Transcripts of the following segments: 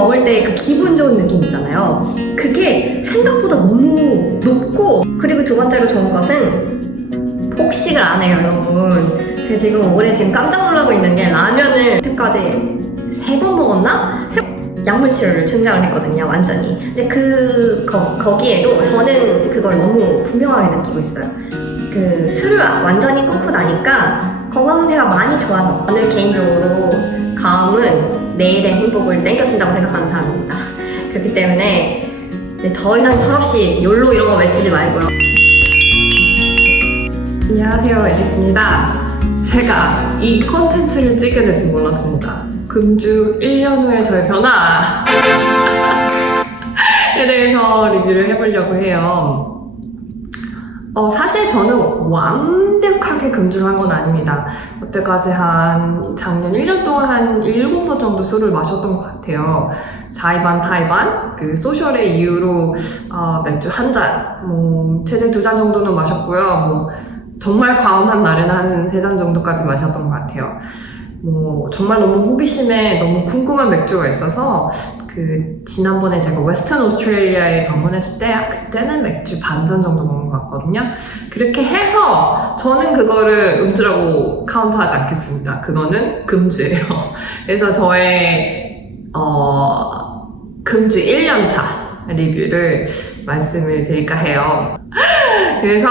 먹을 때 그 기분 좋은 느낌 있잖아요. 그게 생각보다 너무 높고, 그리고 두 번째로 좋은 것은 폭식을 안 해요, 여러분. 제가 지금 올해 깜짝 놀라고 있는 게 라면을 여태까지 3번 먹었나? 약물치료를 증량을 했거든요, 완전히. 근데 거기에도 저는 그걸 너무 분명하게 느끼고 있어요. 그 술을 완전히 끊고 나니까 건강 상태가 많이 좋아서, 저는 개인적으로 가음은 내일의 행복을 땡겨준다고 생각하는 사람입니다. 그렇기 때문에 더 이상 철없이 욜로 이런 거 외치지 말고요. 안녕하세요, 앨리스입니다. 제가 이 콘텐츠를 찍게 될지 몰랐습니다. 금주 1년 후의 저의 변화에 대해서 리뷰를 해보려고 해요. 사실 저는 완벽하게 금주를 한 건 아닙니다. 여태까지 작년 1년 동안 한 7번 정도 술을 마셨던 것 같아요. 자의반, 타의반, 그 소셜의 이유로 맥주 1잔, 최대 2잔 정도는 마셨고요. 정말 과음한 날은 한 3잔 정도까지 마셨던 것 같아요. 정말 너무 호기심에 너무 궁금한 맥주가 있어서 지난번에 제가 웨스턴 오스트레일리아에 방문했을 때 그때는 맥주 반잔 정도 먹은 것 같거든요. 그렇게 해서 저는 그거를 음주라고 카운트하지 않겠습니다. 그거는 금주예요. 그래서 저의 금주 1년차 리뷰를 말씀을 드릴까 해요. 그래서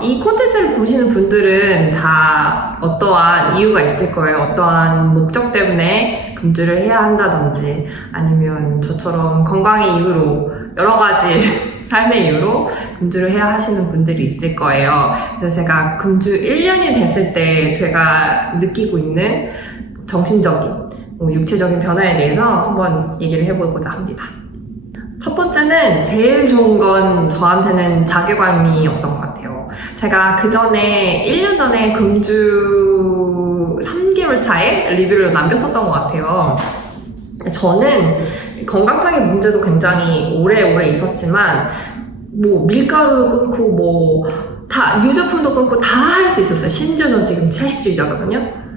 이 콘텐츠를 보시는 분들은 다 어떠한 이유가 있을 거예요. 어떠한 목적 때문에 금주를 해야 한다든지, 아니면 저처럼 건강의 이유로, 여러 가지 삶의 이유로 금주를 해야 하시는 분들이 있을 거예요. 그래서 제가 금주 1년이 됐을 때 제가 느끼고 있는 정신적인, 육체적인 변화에 대해서 한번 얘기를 해보고자 합니다. 첫 번째는 제일 좋은 건 저한테는 자괴감이었던 것 같아요. 제가 그 전에 1년 전에 금주 3개월 차에 리뷰를 남겼었던 것 같아요. 저는 건강상의 문제도 굉장히 오래오래 있었지만 밀가루도 끊고 다 유제품도 끊고 다 할 수 있었어요. 심지어 저 지금 채식주의자거든요.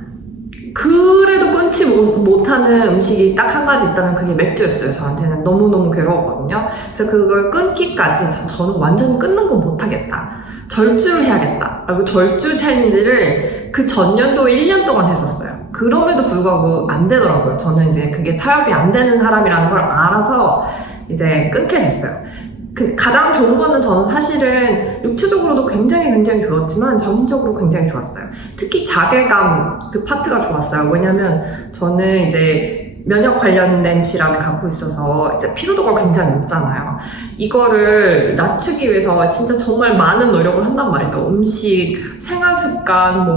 그래도 끊지 못하는 음식이 딱 한 가지 있다면 그게 맥주였어요. 저한테는 너무너무 괴로웠거든요. 그래서 그걸 끊기까지 저는 완전히 끊는 건 못하겠다. 절주를 해야겠다. 그리고 절주 챌린지를 그 전년도 1년 동안 했었어요. 그럼에도 불구하고 안 되더라고요. 저는 이제 그게 타협이 안 되는 사람이라는 걸 알아서 이제 끊게 됐어요. 가장 좋은 거는 저는 사실은 육체적으로도 굉장히 좋았지만 정신적으로 굉장히 좋았어요. 특히 자괴감 그 파트가 좋았어요. 왜냐면 저는 이제 면역 관련된 질환을 갖고 있어서 이제 피로도가 굉장히 높잖아요. 이거를 낮추기 위해서 진짜 정말 많은 노력을 한단 말이죠. 음식, 생활습관,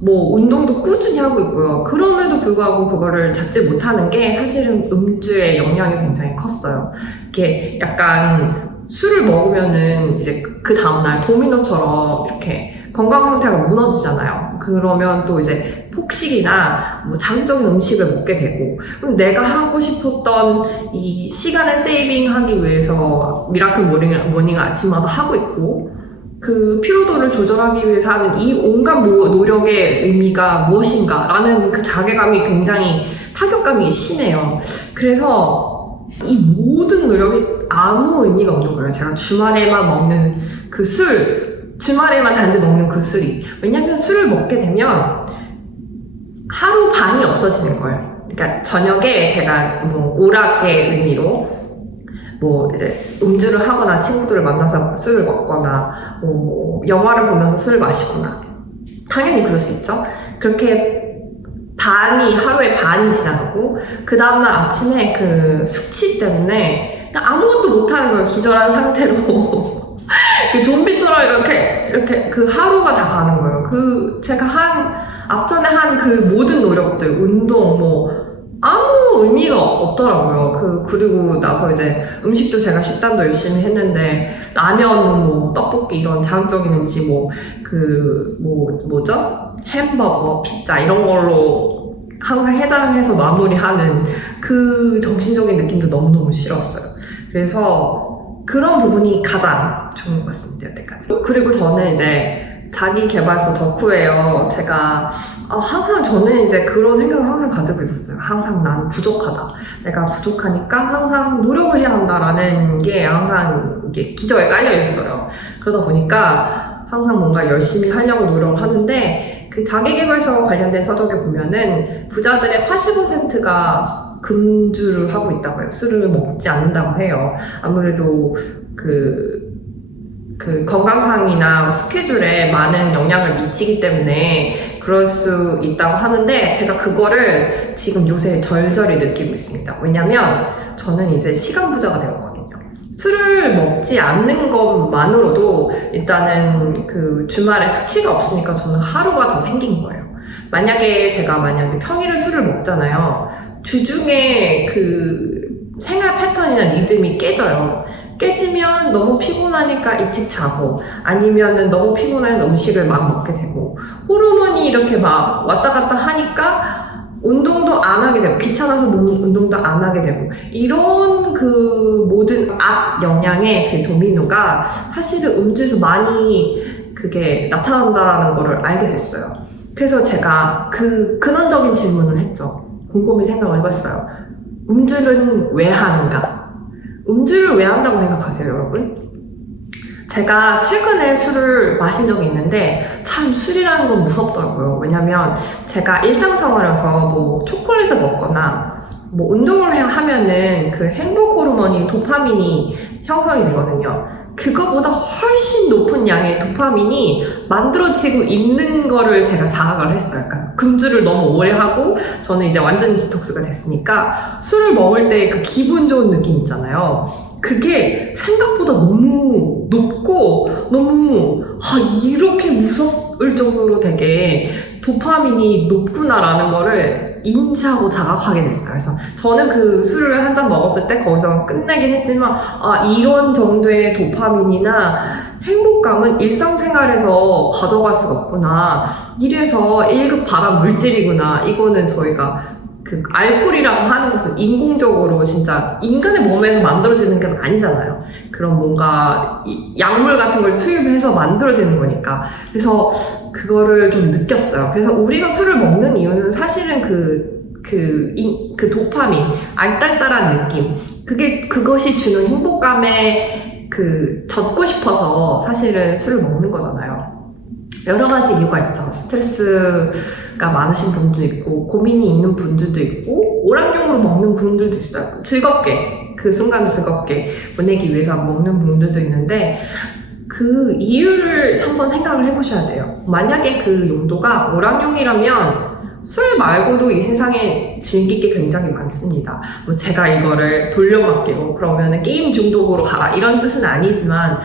운동도 꾸준히 하고 있고요. 그럼에도 불구하고 그거를 잡지 못하는 게 사실은 음주의 영향이 굉장히 컸어요. 이렇게 약간 술을 먹으면은 이제 그 다음날 도미노처럼 이렇게 건강 상태가 무너지잖아요. 그러면 또 이제 폭식이나 자극적인 음식을 먹게 되고, 그럼 내가 하고 싶었던 이 시간을 세이빙하기 위해서 미라클 모닝을 아침마다 하고 있고, 그 피로도를 조절하기 위해서 하는 이 온갖 노력의 의미가 무엇인가 라는 그 자괴감이 굉장히 타격감이 심해요. 그래서 이 모든 노력이 아무 의미가 없는 거예요. 제가 주말에만 먹는 그 주말에만 단지 먹는 그 술이. 왜냐면 술을 먹게 되면 하루 반이 없어지는 거예요. 그러니까 저녁에 제가 오락의 의미로 이제 음주를 하거나 친구들을 만나서 술을 먹거나 영화를 보면서 술을 마시거나, 당연히 그럴 수 있죠. 그렇게 하루에 반이 지나가고 그 다음날 아침에 그 숙취 때문에 그냥 아무것도 못하는 거예요. 기절한 상태로 그 좀비처럼 이렇게 그 하루가 다 가는 거예요. 제가 앞전에 한 그 모든 노력들, 운동, 아무 의미가 없더라고요. 그리고 나서 이제 음식도 제가 식단도 열심히 했는데, 라면, 떡볶이 이런 자극적인 음식, 햄버거, 피자 이런 걸로 항상 해장해서 마무리하는 그 정신적인 느낌도 너무너무 싫었어요. 그래서 그런 부분이 가장 좋은 것 같습니다, 여태까지. 그리고 저는 이제 자기 개발서 덕후예요. 제가 항상 저는 이제 그런 생각을 항상 가지고 있었어요. 항상 나는 부족하다. 내가 부족하니까 항상 노력을 해야 한다라는 게 항상 이게 기저에 깔려 있어요. 그러다 보니까 항상 뭔가 열심히 하려고 노력을 하는데 그 자기개발서 관련된 서적에 보면은 부자들의 80%가 금주를 하고 있다고 해요. 술을 먹지 않는다고 해요. 아무래도 그 건강상이나 스케줄에 많은 영향을 미치기 때문에 그럴 수 있다고 하는데 제가 그거를 지금 요새 절절히 느끼고 있습니다. 왜냐면 저는 이제 시간 부자가 되었거든요. 술을 먹지 않는 것만으로도 일단은 그 주말에 숙취가 없으니까 저는 하루가 더 생긴 거예요. 만약에 평일에 술을 먹잖아요. 주중에 그 생활 패턴이나 리듬이 깨져요. 깨지면 너무 피곤하니까 일찍 자고 아니면은 너무 피곤해서 음식을 막 먹게 되고 호르몬이 이렇게 막 왔다 갔다 하니까 운동도 안 하게 되고 귀찮아서 운동도 안 하게 되고 이런 그 모든 악영향의 그 도미노가 사실은 음주에서 많이 그게 나타난다라는 거를 알게 됐어요. 그래서 제가 그 근원적인 질문을 했죠. 곰곰이 생각을 해봤어요. 음주는 왜 하는가? 음주를 왜 한다고 생각하세요, 여러분? 제가 최근에 술을 마신 적이 있는데 참 술이라는 건 무섭더라고요. 왜냐면 제가 일상생활에서 뭐 초콜릿을 먹거나 뭐 운동을 하면은 그 행복 호르몬인 도파민이 형성이 되거든요. 그거보다 훨씬 높은 양의 도파민이 만들어지고 있는 거를 제가 자각을 했어요. 그러니까 금주를 너무 오래 하고 저는 이제 완전히 디톡스가 됐으니까 술을 먹을 때 그 기분 좋은 느낌 있잖아요. 그게 생각보다 너무 높고 너무 이렇게 무서울 정도로 되게 도파민이 높구나라는 거를 인지하고 자각하게 됐어요. 그래서 저는 그 술을 한 잔 먹었을 때 거기서 끝내긴 했지만 이런 정도의 도파민이나 행복감은 일상생활에서 가져갈 수가 없구나. 이래서 1급 발암 물질이구나. 이거는 저희가 그 알코올이라고 하는 것은 인공적으로 진짜 인간의 몸에서 만들어지는 게 아니잖아요. 그런 뭔가 약물 같은 걸 투입해서 만들어지는 거니까. 그래서 그거를 좀 느꼈어요. 그래서 우리가 술을 먹는 이유는 사실은 그 도파민, 알딸딸한 느낌. 그것이 주는 행복감에 젖고 싶어서 사실은 술을 먹는 거잖아요. 여러 가지 이유가 있죠. 스트레스가 많으신 분도 있고, 고민이 있는 분들도 있고, 오락용으로 먹는 분들도 있어요. 즐겁게, 그 순간을 즐겁게 보내기 위해서 먹는 분들도 있는데, 그 이유를 한번 생각을 해보셔야 돼요. 만약에 그 용도가 오락용이라면 술 말고도 이 세상에 즐길 게 굉장히 많습니다. 뭐 제가 이거를 돌려막기로 그러면 게임 중독으로 가라 이런 뜻은 아니지만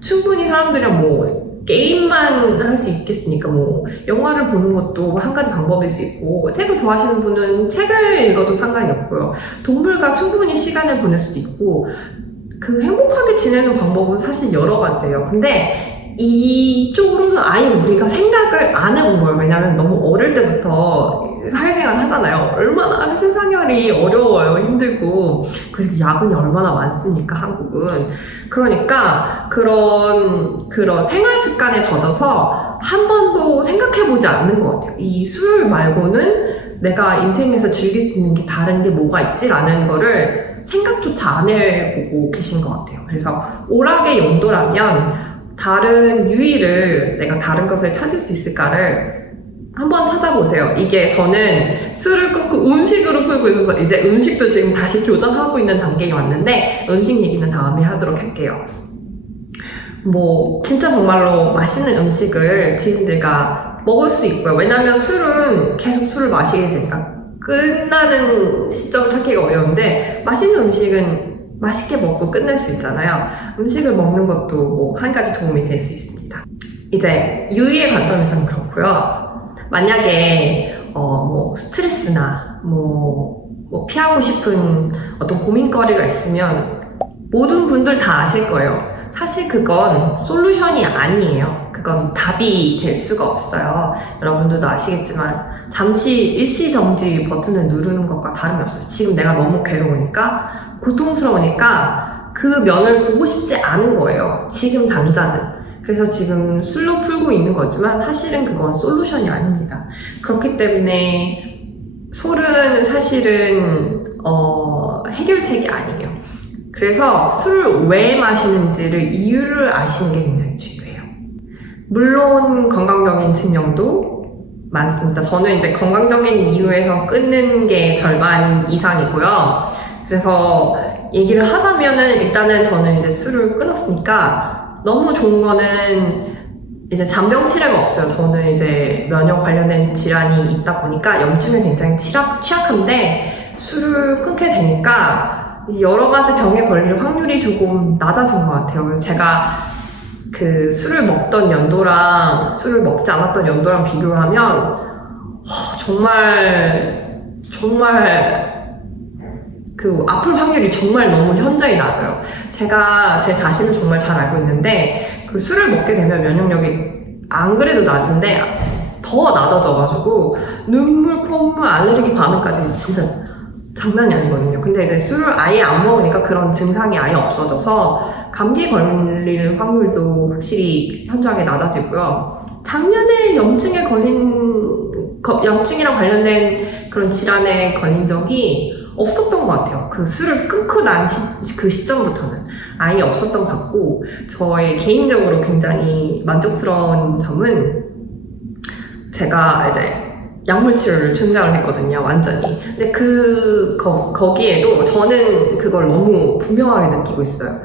충분히 사람들이랑 뭐 게임만 할 수 있겠습니까? 뭐 영화를 보는 것도 한 가지 방법일 수 있고 책을 좋아하시는 분은 책을 읽어도 상관이 없고요. 동물과 충분히 시간을 보낼 수도 있고 그 행복하게 지내는 방법은 사실 여러 가지예요. 근데 이쪽으로는 아예 우리가 생각을 안 해본 거예요. 왜냐면 너무 어릴 때부터 사회생활 하잖아요. 얼마나 세상이 어려워요. 힘들고. 그리고 야근이 얼마나 많습니까, 한국은. 그러니까 그런 생활 습관에 젖어서 한 번도 생각해보지 않는 것 같아요. 이 술 말고는 내가 인생에서 즐길 수 있는 게 다른 게 뭐가 있지라는 거를 생각조차 안 해보고 계신 것 같아요. 그래서 오락의 용도라면 다른 유의를 내가 다른 것을 찾을 수 있을까를 한번 찾아보세요. 이게 저는 술을 끊고 음식으로 풀고 있어서 이제 음식도 지금 다시 교정하고 있는 단계에 왔는데 음식 얘기는 다음에 하도록 할게요. 뭐 진짜 정말로 맛있는 음식을 지인들과 먹을 수 있고요. 왜냐면 술은 계속 술을 마시게 되니까 끝나는 시점을 찾기가 어려운데 맛있는 음식은 맛있게 먹고 끝낼 수 있잖아요. 음식을 먹는 것도 뭐 한 가지 도움이 될 수 있습니다. 이제 유의의 관점에서는 그렇고요. 만약에 뭐 스트레스나 뭐 피하고 싶은 어떤 고민거리가 있으면 모든 분들 다 아실 거예요. 사실 그건 솔루션이 아니에요. 그건 답이 될 수가 없어요. 여러분들도 아시겠지만 잠시 일시정지 버튼을 누르는 것과 다름이 없어요. 지금 내가 너무 괴로우니까 고통스러우니까 그 면을 보고 싶지 않은 거예요. 지금 당장은. 그래서 지금 술로 풀고 있는 거지만 사실은 그건 솔루션이 아닙니다. 그렇기 때문에 술은 사실은 해결책이 아니에요. 그래서 술을 왜 마시는지를 이유를 아시는 게 굉장히 중요해요. 물론 건강적인 측면도 많습니다. 저는 이제 건강적인 이유에서 끊는 게 절반 이상이고요. 그래서 얘기를 하자면은 일단은 저는 이제 술을 끊었으니까 너무 좋은 거는 이제 잔병 치레가 없어요. 저는 이제 면역 관련된 질환이 있다 보니까 염증에 굉장히 취약한데 술을 끊게 되니까 여러 가지 병에 걸릴 확률이 조금 낮아진 것 같아요. 그래서 제가 그 술을 먹던 연도랑 술을 먹지 않았던 연도랑 비교를 하면 정말 그 아플 확률이 정말 너무 현저히 낮아요. 제가 제 자신을 정말 잘 알고 있는데 그 술을 먹게 되면 면역력이 안 그래도 낮은데 더 낮아져가지고 눈물, 콧물, 알레르기 반응까지 진짜 장난이 아니거든요. 근데 이제 술을 아예 안 먹으니까 그런 증상이 아예 없어져서 감기에 걸릴 확률도 확실히 현저하게 낮아지고요. 작년에 염증이랑 관련된 그런 질환에 걸린 적이 없었던 것 같아요. 그 술을 끊고 난 그 시점부터는 아예 없었던 것 같고, 저의 개인적으로 굉장히 만족스러운 점은 제가 이제 약물 치료를 중단을 했거든요, 완전히. 근데 거기에도 저는 그걸 너무 분명하게 느끼고 있어요.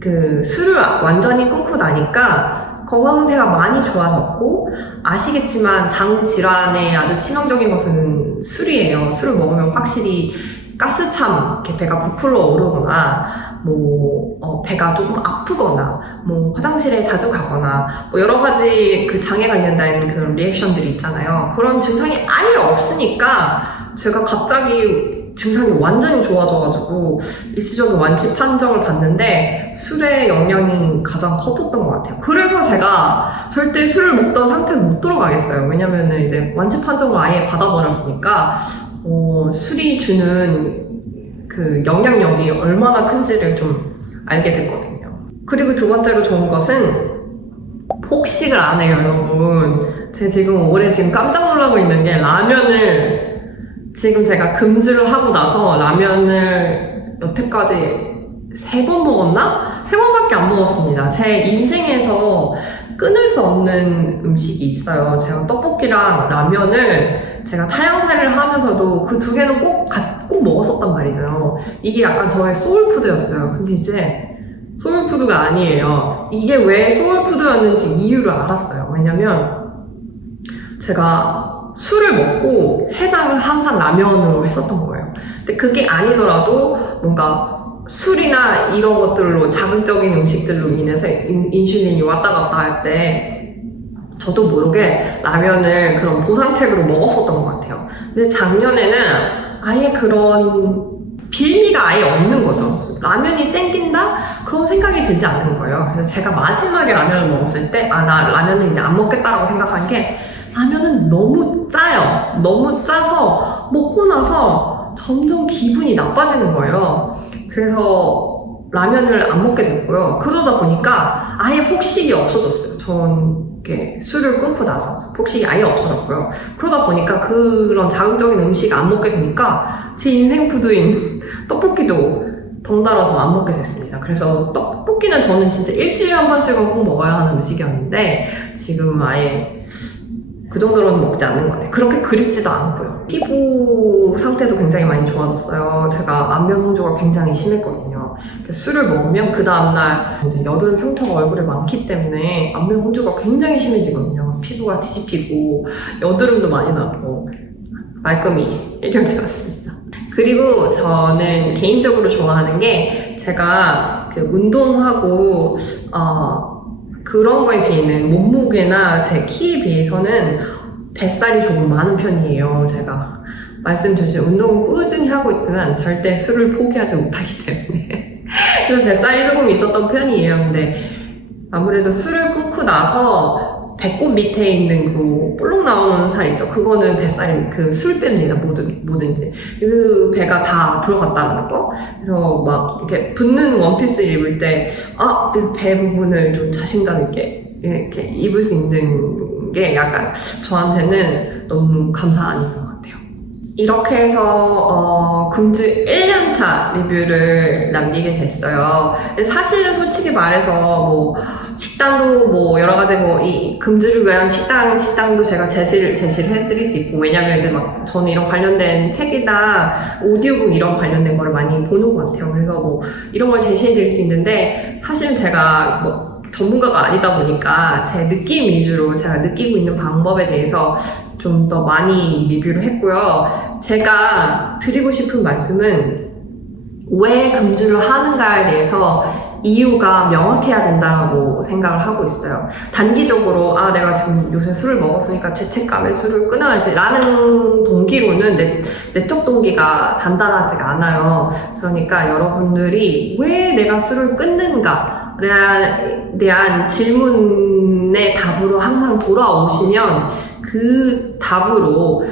그 술을 완전히 끊고 나니까 건강 상태가 많이 좋아졌고, 아시겠지만 장 질환에 아주 치명적인 것은 술이에요. 술을 먹으면 확실히 가스참, 이렇게 배가 부풀어 오르거나, 배가 조금 아프거나, 화장실에 자주 가거나, 여러 가지 그 장에 관련된 그런 리액션들이 있잖아요. 그런 증상이 아예 없으니까 제가 갑자기 증상이 완전히 좋아져가지고 일시적인 완치 판정을 받는데 술의 영향이 가장 커졌던 것 같아요. 그래서 제가 절대 술을 먹던 상태로 못 들어가겠어요. 왜냐면은 이제 완치 판정을 아예 받아버렸으니까 술이 주는 그 영향력이 얼마나 큰지를 좀 알게 됐거든요. 그리고 두 번째로 좋은 것은 폭식을 안 해요, 여러분. 제가 지금 올해 깜짝 놀라고 있는 게 라면을 지금 제가 금주를 하고 나서 라면을 여태까지 3번 먹었나? 3번밖에 안 먹었습니다. 제 인생에서 끊을 수 없는 음식이 있어요. 제가 떡볶이랑 라면을 제가 타향살이를 하면서도 그 두 개는 꼭 먹었었단 말이죠. 이게 약간 저의 소울푸드였어요. 근데 이제 소울푸드가 아니에요. 이게 왜 소울푸드였는지 이유를 알았어요. 왜냐면 제가 술을 먹고 해장을 항상 라면으로 했었던 거예요. 근데 그게 아니더라도 뭔가 술이나 이런 것들로 자극적인 음식들로 인해서 인슐린이 왔다 갔다 할 때 저도 모르게 라면을 그런 보상책으로 먹었었던 것 같아요. 근데 작년에는 아예 그런 빌미가 아예 없는 거죠. 라면이 땡긴다? 그런 생각이 들지 않는 거예요. 그래서 제가 마지막에 라면을 먹었을 때 나 라면을 이제 안 먹겠다라고 생각한 게 라면은 너무 짜요. 너무 짜서 먹고 나서 점점 기분이 나빠지는 거예요. 그래서 라면을 안 먹게 됐고요. 그러다 보니까 아예 폭식이 없어졌어요. 전 이렇게 술을 끊고 나서 폭식이 아예 없어졌고요. 그러다 보니까 그런 자극적인 음식 안 먹게 되니까 제 인생 푸드인 떡볶이도 덩달아서 안 먹게 됐습니다. 그래서 떡볶이는 저는 진짜 일주일에 한 번씩은 꼭 먹어야 하는 음식이었는데 지금 아예 그 정도로는 먹지 않는 것 같아요. 그렇게 그립지도 않고요. 피부 상태도 굉장히 많이 좋아졌어요. 제가 안면 홍조가 굉장히 심했거든요. 술을 먹으면 그 다음날 이제 여드름 흉터가 얼굴에 많기 때문에 안면 홍조가 굉장히 심해지거든요. 피부가 뒤집히고 여드름도 많이 나고 말끔히 해결되었습니다. 그리고 저는 개인적으로 좋아하는 게 제가 그 운동하고 그런 거에 비해는 몸무게나 제 키에 비해서는 뱃살이 조금 많은 편이에요. 제가 말씀드린 운동은 꾸준히 하고 있지만 절대 술을 포기하지 못하기 때문에 그래서 뱃살이 조금 있었던 편이에요. 근데 아무래도 술을 끊고 나서 배꼽 밑에 있는 그 볼록 나오는 살 있죠. 그거는 뱃살이 그 술 뺍니다. 뭐든지 그 배가 다 들어갔다는 거. 그래서 막 이렇게 붙는 원피스를 입을 때 배 부분을 좀 자신감 있게 이렇게 입을 수 있는 게 약간 저한테는 너무 감사한 일인 것 같아요. 이렇게 해서 금주 1년차 리뷰를 남기게 됐어요. 근데 사실은 솔직히 말해서 뭐 식당도 뭐 여러 가지 뭐 이 금주를 위한 식당도 제가 제시를 해드릴 수 있고, 왜냐면 이제 막 저는 이런 관련된 책이나 오디오북 이런 관련된 거를 많이 보는 것 같아요. 그래서 뭐 이런 걸 제시해드릴 수 있는데, 사실은 제가 뭐 전문가가 아니다 보니까 제 느낌 위주로 제가 느끼고 있는 방법에 대해서 좀 더 많이 리뷰를 했고요. 제가 드리고 싶은 말씀은 왜 금주를 하는가에 대해서 이유가 명확해야 된다고 생각을 하고 있어요. 단기적으로 내가 지금 요새 술을 먹었으니까 죄책감에 술을 끊어야지 라는 동기로는 내적 동기가 단단하지가 않아요. 그러니까 여러분들이 왜 내가 술을 끊는가에 대한 질문의 답으로 항상 돌아오시면 그 답으로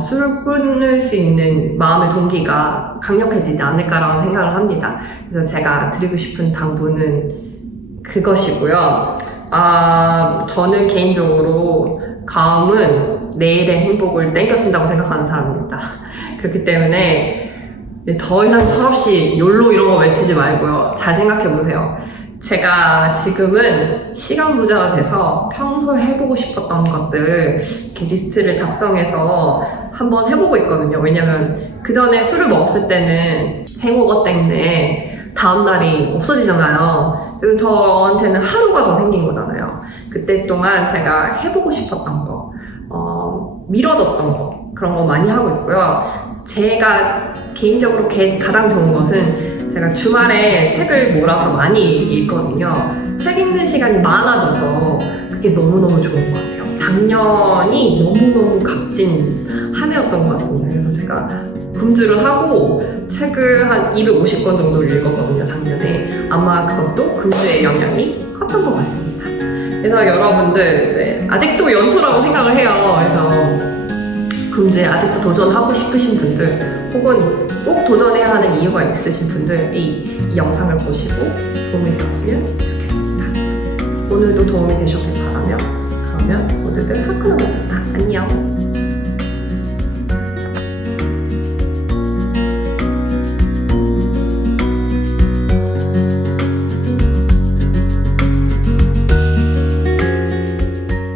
술을 끊을 수 있는 마음의 동기가 강력해지지 않을까라는 생각을 합니다. 그래서 제가 드리고 싶은 당부는 그것이고요. 저는 개인적으로 가음은 내일의 행복을 땡겨 쓴다고 생각하는 사람입니다. 그렇기 때문에 더 이상 철없이 욜로 이런 거 외치지 말고요. 잘 생각해 보세요. 제가 지금은 시간 부자가 돼서 평소에 해보고 싶었던 것들 이렇게 리스트를 작성해서 한번 해보고 있거든요. 왜냐면 그 전에 술을 먹었을 때는 행오버 때문에 다음날이 없어지잖아요. 그래서 저한테는 하루가 더 생긴 거잖아요. 그때 동안 제가 해보고 싶었던 거, 미뤄뒀던 거, 그런 거 많이 하고 있고요. 제가 개인적으로 가장 좋은 것은 제가 주말에 책을 몰아서 많이 읽거든요. 책 읽는 시간이 많아져서 그게 너무너무 좋은 것 같아요. 작년이 너무너무 값진 한 해였던 것 같습니다. 그래서 제가 금주를 하고 책을 한 250권 정도를 읽었거든요, 작년에. 아마 그것도 금주의 영향이 컸던 것 같습니다. 그래서 여러분들 이제 아직도 연초라고 생각을 해요. 그래서 금주에 아직도 도전하고 싶으신 분들, 혹은 꼭 도전해야 하는 이유가 있으신 분들이 이 영상을 보시고 도움이 되었습니다.